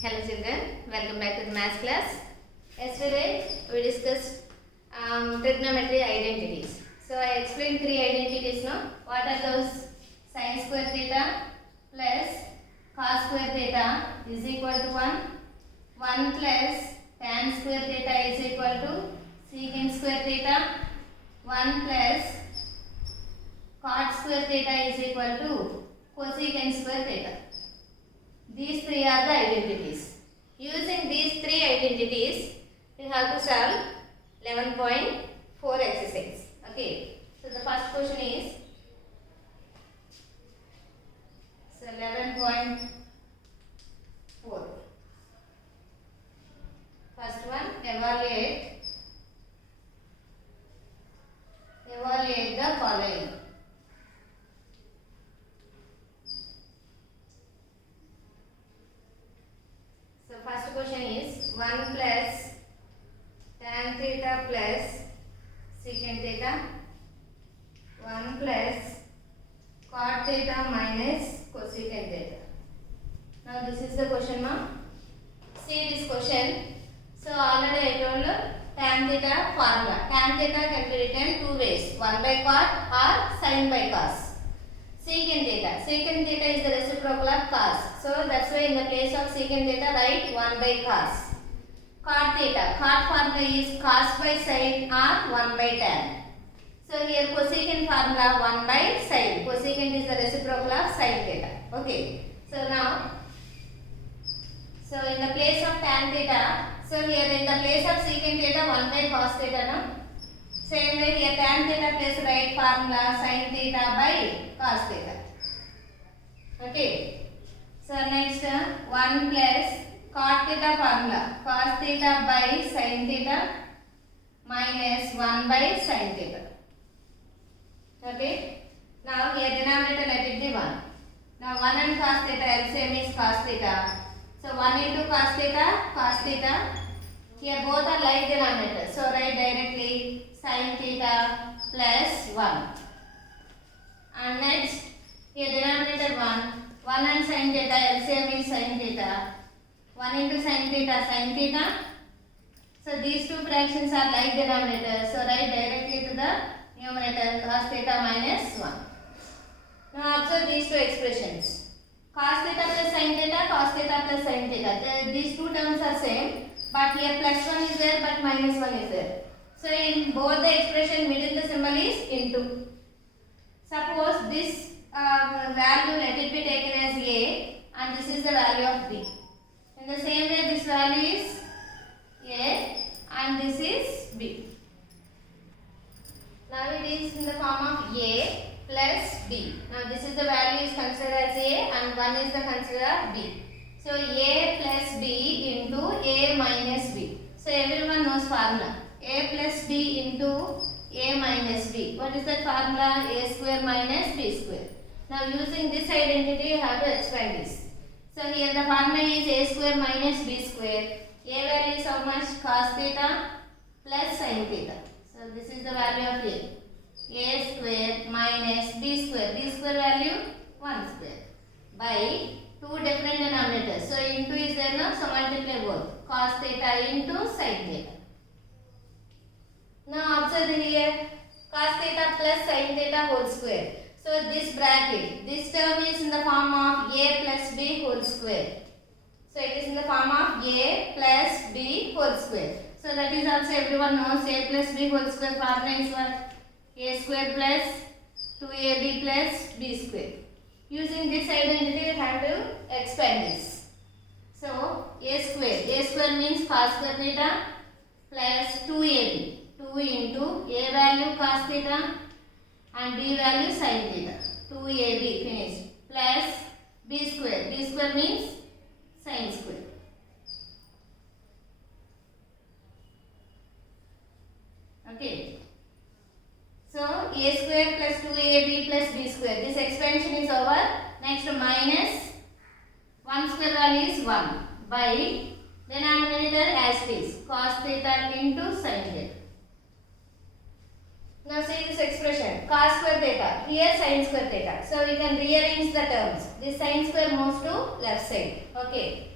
Hello children, welcome back to the maths class. Yesterday we discussed trigonometry identities. So I explained three identities now. What are those? Sin square theta plus cos square theta is equal to 1. 1 plus tan square theta is equal to secant square theta. 1 plus cot square theta is equal to cosecant square theta. These three are the identities. Using these three identities, you have to solve 11.4 exercise. Okay. So the first question is 11.4. First one, evaluate the following. So first question is 1 plus tan theta plus secant theta, 1 plus cot theta minus cosecant theta. Now this is the question mark. See this question. So already I told you tan theta formula. Tan theta can be written two ways, 1 by cot or sin by cos. Secant theta is the reciprocal of cos. So that's why in the place of secant theta write 1 by cos. Cot formula is cos by sin or 1 by tan. So here cosecant formula 1 by sin. Cosecant is the reciprocal of sin theta. Okay. So now, in the place of tan theta, so here in the place of secant theta 1 by cos theta, no? Same way here tan theta place right formula sin theta by cos theta. Okay. So next 1 plus cot theta formula cos theta by sin theta minus 1 by sin theta. Okay. Now here denominator let it be 1. Now 1 and cos theta LCM is cos theta. So 1 into cos theta. Here both are like denominator. So write directly sin theta plus 1. And next here denominator 1 and sin theta LCM is sin theta. 1 into sin theta. So these two fractions are like denominator. So write directly to the numerator cos theta minus 1. Now observe these two expressions. Cos theta plus sin theta, cos theta plus sin theta. These two terms are same, but here plus 1 is there, but minus 1 is there. So in both the expression, middle the symbol is into. Suppose this value let it be taken as A, and this is the value of B. In the same way, this value is A, and this is B. Now it is in the form of A plus B. Now this is the value is considered as A and 1 is the considered B. So A plus B into A minus B. So everyone knows formula. A plus B into A minus B. What is that formula? A square minus B square. Now using this identity you have to expand this. So here the formula is A square minus B square. A value is how much? Cos theta plus sin theta. So this is the value of A. A square minus B square. B square value 1 square by two different denominators. So into is there now, so multiply both. Cos theta into sin theta. Now observe here cos theta plus sin theta whole square. So this bracket, this term is in the form of A plus B whole square. So it is in the form of A plus B whole square. So that is also everyone knows A plus B whole square formula is what? A square plus 2AB plus B square. Using this identity you have to expand this. So A square means cos square theta plus 2AB. 2 into A value cos theta and B value sin theta. 2AB finished. Plus B square. B square means sin square. Okay. So A square plus 2AB plus B square. This expansion is over. Next minus 1 square value is 1 by denominator as it is. Cos theta into sin theta. Now see this expression cos square theta, here sin square theta. So we can rearrange the terms. This sin square moves to left side. Okay.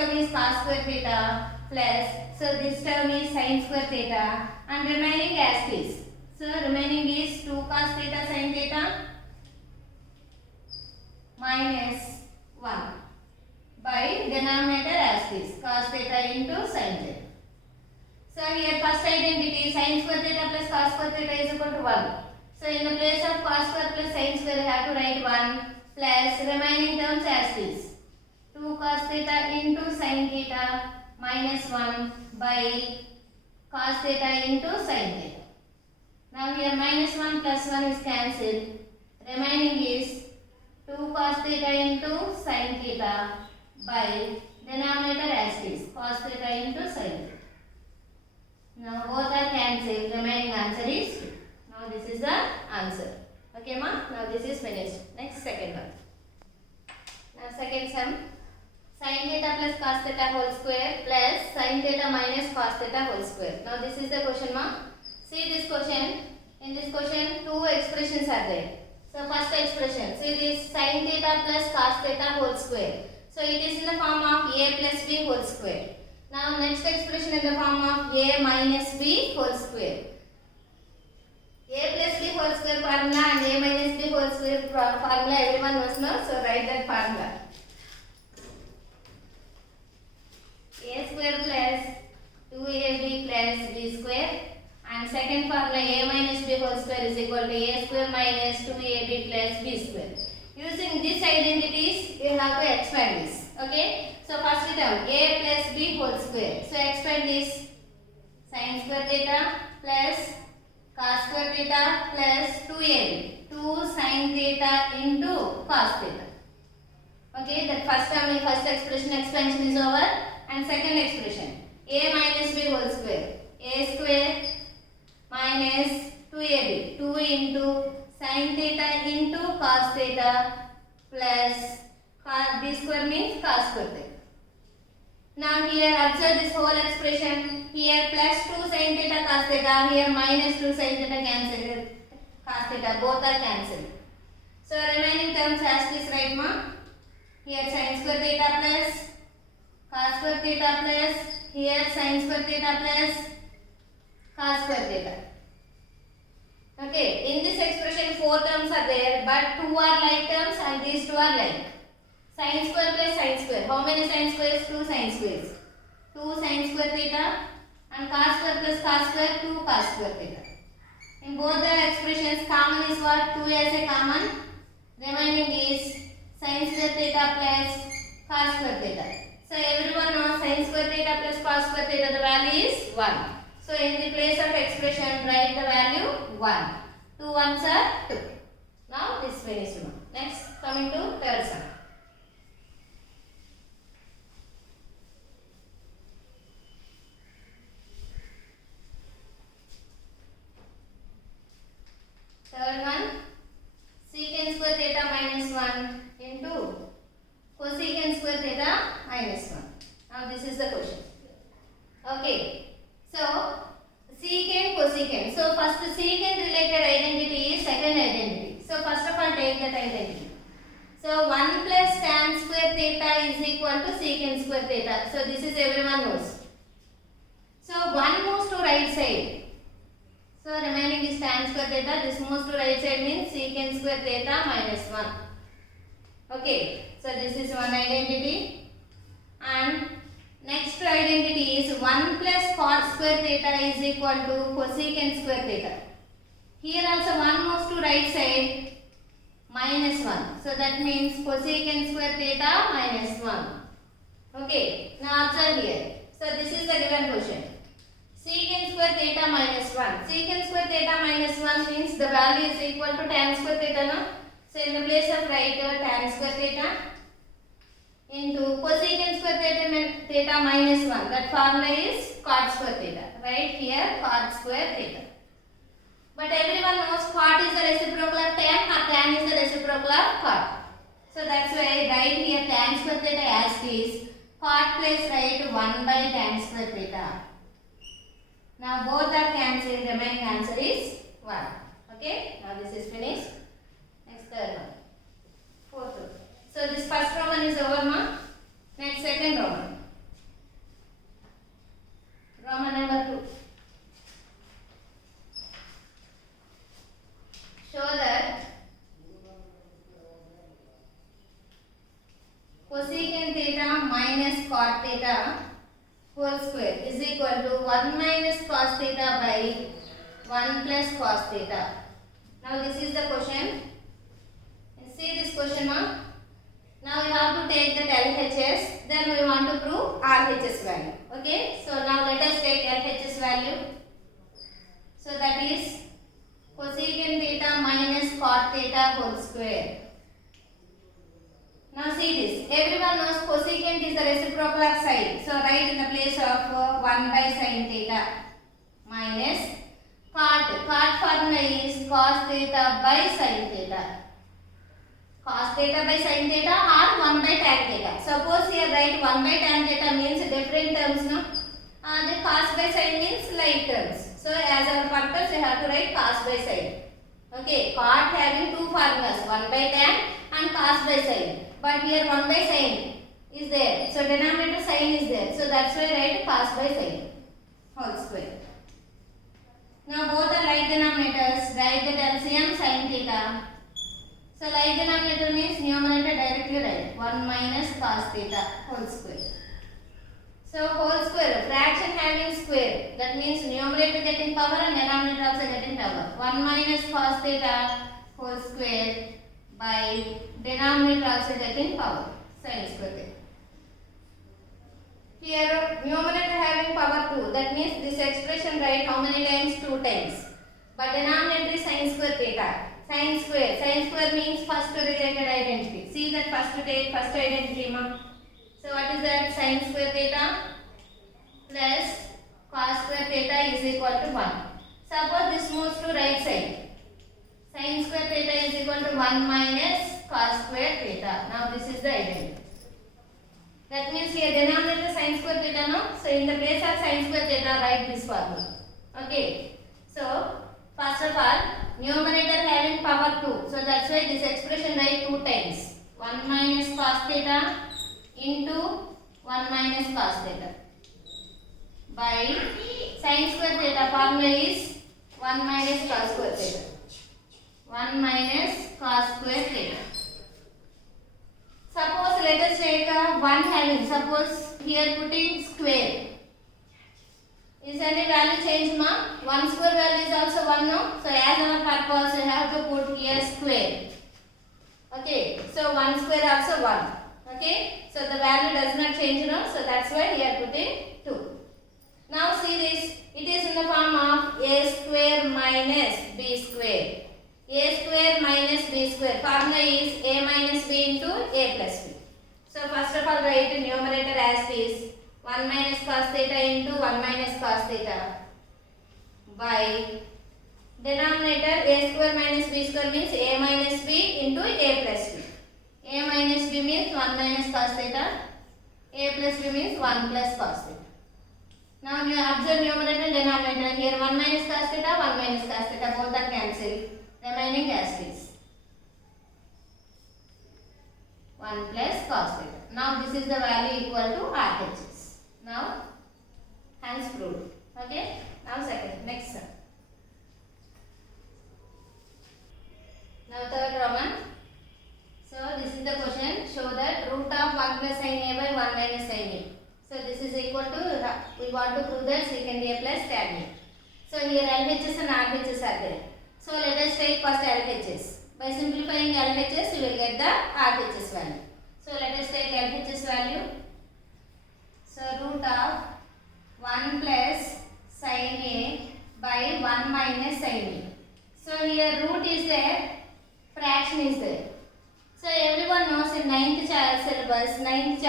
term is cos square theta plus, so this term is sin square theta and remaining as is. So remaining is 2 cos theta sin theta minus 1 by denominator as this cos theta into sin theta. So here first identity sin square theta plus cos square theta is equal to 1. So in the place of cos square plus sin square we have to write 1 plus remaining terms as this 2 cos theta into sin theta minus 1 by cos theta into sin theta. Now here minus 1 plus 1 is cancelled. Remaining is 2 cos theta into sin theta by denominator as this cos theta into sin theta. Now both are cancelled. Remaining answer is 2. Now this is the answer. Okay ma? Now this is finished. Next second one. Now second sum. Sin theta plus cos theta whole square plus sin theta minus cos theta whole square. Now this is the question ma. See this question. In this question two expressions are there. So first expression. See this sin theta plus cos theta whole square. So it is in the form of a plus b whole square. Now next expression in the form of a minus b whole square. A plus b whole square formula and a minus b whole square formula everyone knows now. So write that formula. A square plus 2ab plus b square and second formula a minus b whole square is equal to a square minus 2ab plus b square. Using these identities you have to expand this. Okay. So first term a plus b whole square. So expand this sin square theta plus cos square theta plus 2ab. 2 sin theta into cos theta. Okay. That first term first expression expansion is over. And second expression a minus b whole square. A square minus 2ab. 2 into sin theta into cos theta plus b square means cos square theta. Now here observe this whole expression. Here plus 2 sin theta cos theta. Here minus 2 sin theta cancelled. Cos theta both are cancelled. So remaining terms as this right ma. Here sin square theta plus cos square theta plus here sin square theta plus cos square theta. Okay, in this expression 4 terms are there but 2 are like terms and these 2 are like. Sin square plus sin square. How many sin squares? 2 sin squares. 2 sin square theta and cos square plus cos square 2 cos square theta. In both the expressions common is what? 2 as a common. Remaining is sin square theta plus cos square theta. So everyone knows sin square theta plus cos square theta the value is 1. So in the place of expression write the value 1. 2 ones are 2. Now this finished. Next coming to third sum. Third one secant square theta minus 1 into cosecant square theta minus 1. Now this is the question. Okay. So secant, cosecant. So first secant related identity is second identity. So first of all take that identity. So 1 plus tan square theta is equal to secant square theta. So this is everyone knows. So 1 moves to right side. So remaining is tan square theta. This moves to right side means secant square theta minus 1. Okay. So this is one identity. And next identity is 1 plus cot square theta is equal to cosecant square theta. Here also 1 moves to right side minus 1. So that means cosecant square theta minus 1. Okay. Now observe here. So this is the given question. Secant square theta minus 1. Secant square theta minus 1 means the value is equal to tan square theta. No? So in the place of write tan square theta into cosecant square theta minus 1. That formula is cot square theta. Right here cot square theta. But everyone knows cot is the reciprocal of tan or tan is the reciprocal of cot. So that's why write here tan square theta as is. Cot place write 1 by tan square theta. Now both are cancelled. Remaining answer is 1. Okay. Now this is finished. Next third one. Fourth one. So this first Roman is over ma. Next second Roman. cot theta whole square is equal to 1 minus cos theta by 1 plus cos theta. Now this is the question. See this question now. Now we have to take the LHS, then we want to prove RHS value. Okay, so now let us take LHS value. So that is cosecant theta minus cot theta whole square. Now see this, everyone knows cosecant is the reciprocal of sine. So write in the place of 1 by sin theta minus cot. Cot formula is cos theta by sin theta. Cos theta by sin theta or 1 by tan theta. Suppose here write 1 by tan theta means different terms, no? The cos by sin means like terms. So as our purpose we have to write cos by sin. Okay, cot having two formulas, 1 by tan and cos by sin. But here 1 by sin is there. So denominator sin is there. So that's why write cos by sin whole square. Now both are like denominators. Write the LCM sin theta. So like denominator means numerator directly write 1 minus cos theta whole square. So whole square, fraction having square. That means numerator getting power and denominator also getting power. 1 minus cos theta whole square by denominator also getting power. Sin square theta. Here numerator having power 2. That means this expression write how many times? 2 times. But denominator is sin square theta. Sin square. Sin square means first related identity. See that first to take first identity, ma. So what is that? Sin square theta plus cos square theta is equal to 1. Suppose this moves to right side. Sin square theta is equal to 1 minus cos square theta. Now this is the identity. That means here denominator sin square theta, no? So in the place of sin square theta write this formula. Okay. So first of all, numerator having power 2. So that's why this expression write 2 times. 1 minus cos theta into 1 minus cos theta by sin square theta formula is 1 minus cos square theta. 1 minus cos square theta. Suppose let us take 1 having, suppose here putting square. Is any value change, ma? 1 square value is also 1, no? So as our purpose we have to put here square. Okay, so 1 square also 1. Okay, so the value does not change, no? So that's why we are putting 2. Now see this, it is in the form of a square minus b square. A square minus b square. Formula is a minus b into a plus b. So first of all write numerator as this 1 minus cos theta into 1 minus cos theta by denominator a square minus b square means a minus b into a plus b. A minus b means 1 minus cos theta. A plus b means 1 plus cos theta. Now you observe numerator and denominator. Here 1 minus cos theta, 1 minus cos theta, both are cancelled. Remaining as this 1 plus cos theta. Now this is the value equal to RHS. Now hence proved. Okay. Now second, next one. Now third Roman. So this is the question. Show that root of 1 plus sin a by 1 minus sin a. So this is equal to, we want to prove that secant a plus tan a. So here LHS and RHS are there. So let us take first LHS. By simplifying LHS you will get the RHS value. So let us take LHS value. So root of 1 plus sin a by 1 minus sin a. So here root is there, fraction is there. So everyone knows in 9th syllabus, 9th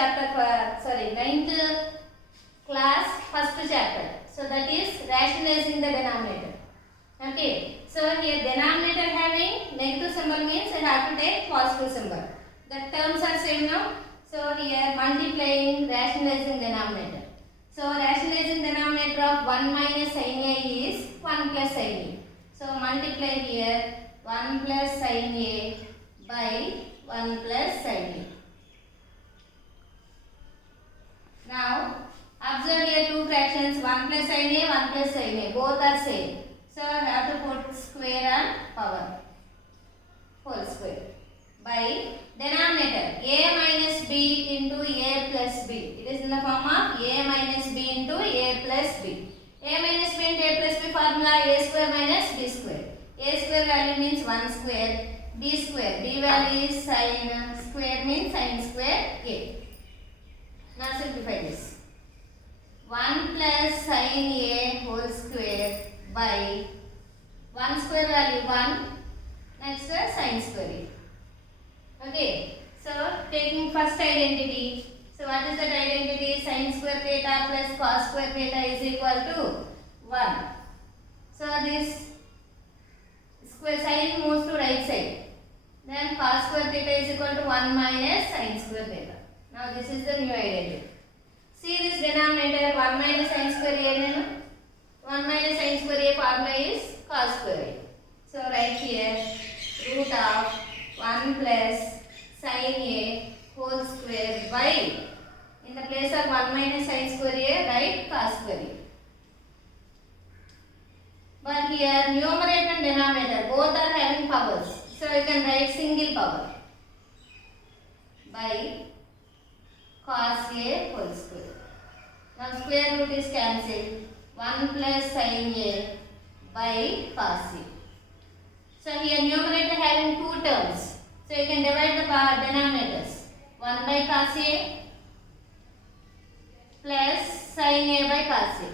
class, first chapter. So that is rationalizing the denominator. Okay. So here denominator having negative symbol means I have to take positive symbol. The terms are same now. So here multiplying, rationalizing denominator. So rationalizing denominator of 1 minus sin a is 1 plus sin a. So multiply here 1 plus sin a by 1 plus sin a. Now observe here two fractions, 1 plus sin a, 1 plus sin a, both are same. So I have to put square and power whole square by denominator a minus b into a plus b. It is in the form of a minus b into a plus b. A minus b into a plus b formula a square minus b square. A square value means 1 square. B square. B value is sin square means sin square a. Now simplify this. 1 plus sin a whole square by 1 square value 1. Next sin square a. Okay. So taking first identity. So what is that identity? Sin square theta plus cos square theta is equal to 1. So this square sin moves to right side. Then cos square theta is equal to 1 minus sin square theta. Now this is the new identity. See this denominator 1 minus sin square a. 1 minus sin square a formula is cos square a. So write here root of 1 plus sin a whole square by, in the place of 1 minus sin square a, write cos square a. But here numerator and denominator both are having powers. So you can write single power by cos a whole square. Now square root is cancelled. 1 plus sin a by cos a. So here numerator having two terms. So you can divide the denominators. 1 by cos a plus sin a by cos a.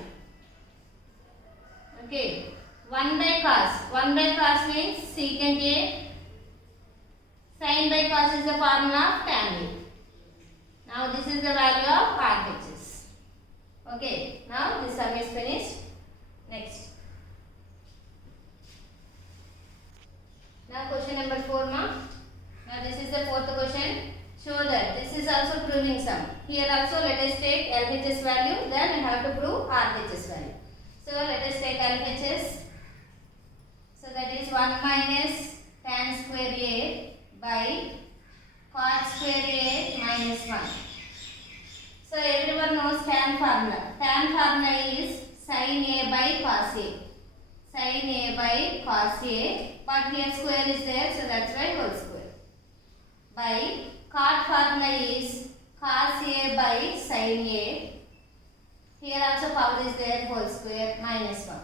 Okay. 1 by cos. 1 by cos means secant a. Sin by cos is the formula of tan a. Now this is the value of RHS. Okay. Now this sum is finished. Next. Now question number 4 now. Now this is the fourth question. Show that this is also proving sum. Here also let us take LHS value, then we have to prove RHS value. So let us take LHS. So that is 1 minus tan square a by cot square a minus 1. So everyone knows tan formula. Tan formula is sin a by cos a. Sin a by cos a, but here square is there, so that's why whole square. By cot formula is cos a by sin a. Here also power is there, whole square minus 1.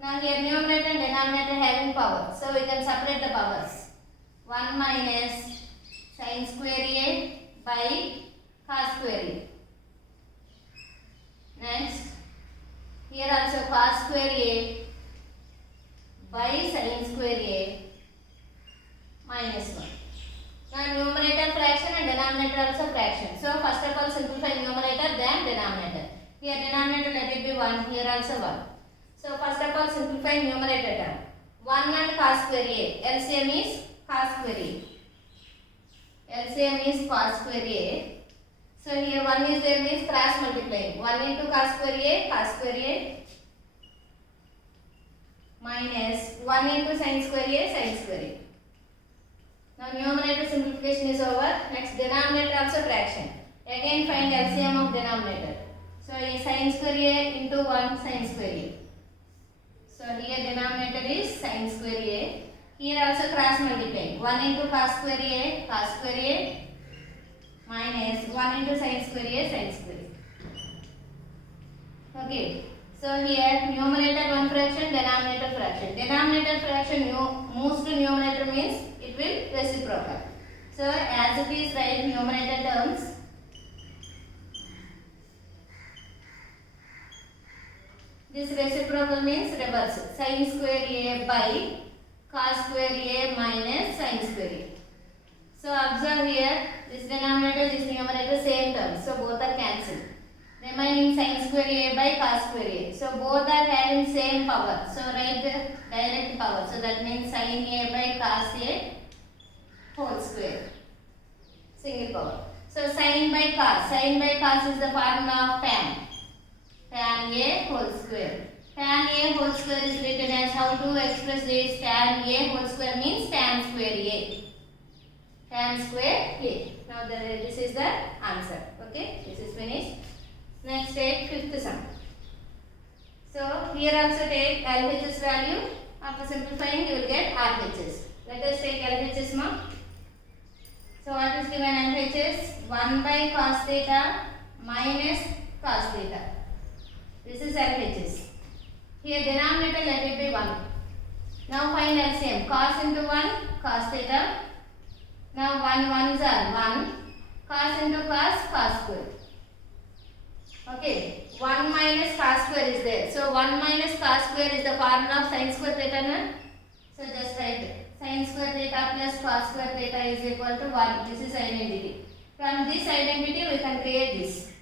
Now here numerator and denominator having power, so we can separate the powers. 1 minus sin square a by cos square a. Next, here also cos square a by sin square a minus 1. Now numerator fraction and denominator also fraction. So first of all simplify numerator then denominator. Here denominator let it be 1, here also 1. So first of all simplify numerator term. 1 and cos square a. LCM is cos square a. LCM is cos square a. So here 1 is there means cross multiplying. 1 into cos square a minus 1 into sin square a. Now numerator simplification is over. Next denominator also fraction. Again find LCM of denominator. So sin square a into 1 sin square a. So here denominator is sin square a. Here also cross multiplying. 1 into cos square a minus 1 into sin square a. Okay. So here numerator one fraction, denominator fraction. Denominator fraction moves to numerator means it will reciprocal. So as it is write numerator terms. This reciprocal means reverse. Sin square a by cos square a minus sin square a. So observe here this denominator, this numerator same terms. So both are cancelled. Remaining sin square a by cos square a. So both are having same power. So write the direct power. So that means sin a by cos a whole square. Single power. So sin by cos. Sin by cos is the formula of tan. Tan a whole square. Tan a whole square is written as how to express this. Tan a whole square means tan square a. Tan square a. Now this is the answer. Okay. This is finished. Next take fifth sum. So here also take LHS value. After simplifying you will get RHS. Let us take LHS now. So what is given LHS? 1 by cos theta minus cos theta. This is LHS. Here denominator let it be 1. Now find LCM. Cos into 1, cos theta. Now 1 ones are 1. Cos into cos, cos square. Okay, 1 minus cos square is there. So 1 minus cos square is the formula of sin square theta. Na? So just write sin square theta plus cos square theta is equal to 1. This is identity. From this identity we can create this.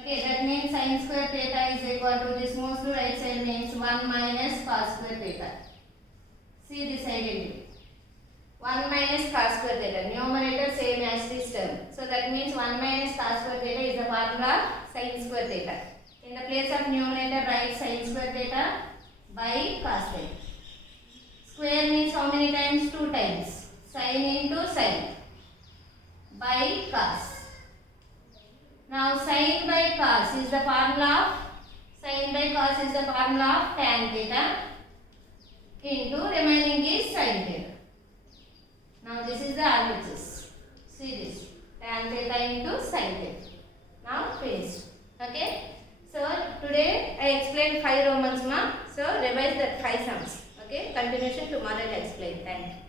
Okay, that means sin square theta is equal to, this moves to right side, means 1 minus cos square theta. See this identity. 1 minus cos square theta. Numerator same as this term. So that means 1 minus cos square theta is the formula sin square theta. In the place of numerator write sin square theta by cos theta. Square means how many times? 2 times. Sin into sin by cos. Now sin by cos is the formula of tan theta into remaining is sin theta. Now this is the RHS. See this, tan theta into sin theta. Now finished. Okay. So today I explained 5 Romans ma. So revise that 5 sums. Okay. Continuation tomorrow I will explain. Thank you.